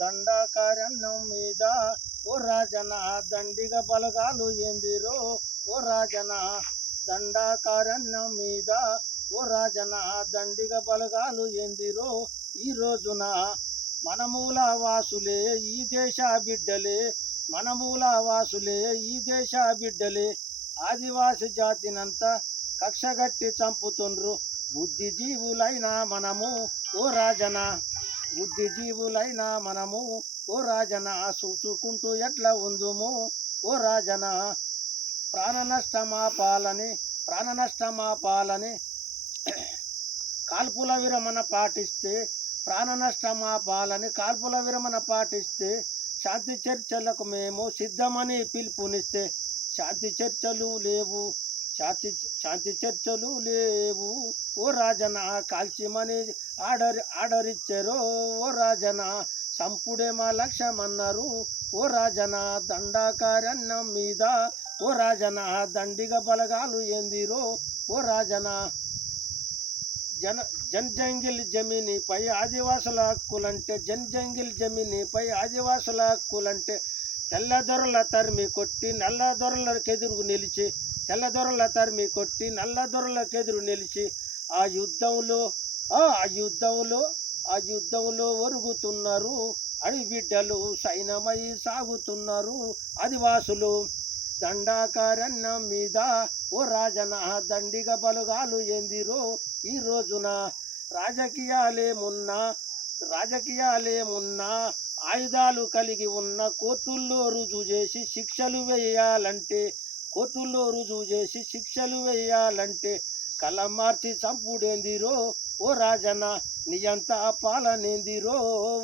దండాకారణ్యం మీద ఓ రాజన దండిగ బలగాలు ఏందిరో? ఓ రాజన దండాకారణ్యం మీద ఓ రాజన దండిగ బలగాలు ఏందిరో? ఈ రోజున మనమూల వాసులే ఈ దేశ బిడ్డలే మనమూల వాసులే ఈ దేశ బిడ్డలే. ఆదివాసి జాతినంతా కక్షగట్టి చంపుతుండ్రు. బుద్ధిజీవులైన మనము ఓ రాజన బుద్ధిజీవులైన మనము. ఓ రాజన చూసుకుంటూ ఎట్లా ఉందుము? ఓ రాజన ప్రాణ నష్టమాపాలని ప్రాణ నష్టమాపాలని కాల్పుల విరమణ పాటిస్తే ప్రాణ నష్టమాపాలని కాల్పుల విరమణ పాటిస్తే శాంతి చర్చలకు మేము సిద్ధమని పిలుపునిస్తే శాంతి చర్చలు లేవు. శాంతి శాంతి చర్చలు లేవు. ఓ రాజన కాల్చిమని ఆర్డర్ ఆర్డర్ ఇచ్చారు ఓ రాజన సంపుడే మా లక్ష్యమన్నారు. ఓ రాజన దండాకారణ్యం మీద. ఓ రాజన దండిగ బలగాలు ఏందిరో. ఓ రాజన జన జన్ జంగిల్ జమీనిపై ఆదివాసుల హక్కులంటే జన్ జంగిల్ జమీనిపై ఆదివాసుల హక్కులంటే తెల్లదొరల తరిమి కొట్టి నల్లదొరలకెదురు నిలిచి తెల్లదొరల తరిమి కొట్టి నల్లదొరలకెదురు నిలిచి ఆ యుద్ధంలో ఆ యుద్ధంలో ఆ యుద్ధంలో ఒరుగుతున్నారు అడిబిడ్డలు సైన్యమై సైనమై సాగుతున్నారు ఆదివాసులు. దండాకారణ్యం మీద ఓ రాజన దండిగ బలుగాలు ఏందిరో ఈ రోజున? రాజకీయాలేమున్నా? రాజకీయాలేమున్నా? ఆయుధాలు కలిగి ఉన్న కోర్టుల్లో రుజువు చేసి శిక్షలు వేయాలంటే కోర్టుల్లో రుజువు చేసి శిక్షలు వేయాలంటే కళ్ళ మార్చి చంపుడేందిరో? ఓ రాజన నియంత పాలనేందిరో?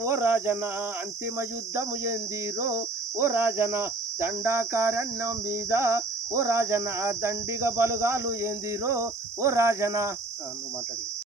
ఓ రాజన అంతిమ యుద్ధము ఏందిరో? ఓ రాజన దండాకారణ్యం మీద? ఓ రాజన దండిగ బలుగాలు ఏందిరో? ఓ రాజన మాట్లాడి.